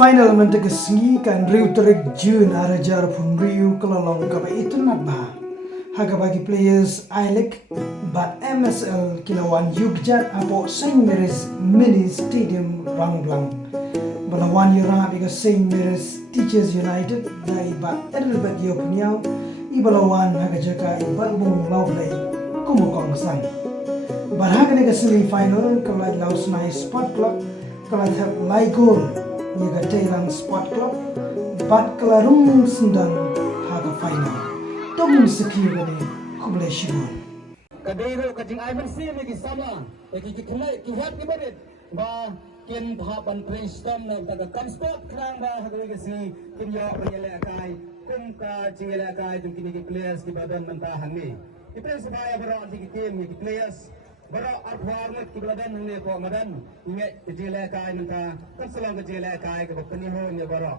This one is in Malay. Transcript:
Semi-final mentek sengi kan riu terik June arajar pun riu kelalong kaba itynnat bah. Haga bagi Players I-LAGUE MSL iuhkjat hapoh Saint Mary's Mini Stadium Rangblang. Balawan yurang abiga Saint Mary's Teachers United dai ba edelbet yo punyau ibalawan haga jaka ibabung Khublei kumukong sang. Barhaga nega semi-final ke Lait-Lawsnai Sport Club kelat hab Laigol yaga Teialng Sport Club bat kelarung sendan haga final. Tom sekiu gani Khublei shibun. Kadero kajing ay bersih lagi sama. Lagi kihat ki barit ba kin papan brainstorm na taga sport krang ba hagoi kasi kin yo rele akai kum ka jingele akai tum kini ki players ki badan mentahan ni. Ipre sebaya baroh di tim ki players baroh arwarnet ki badan ne ko madan inge jingele akai nanta kan selang jingele akai ke penihon ya baroh.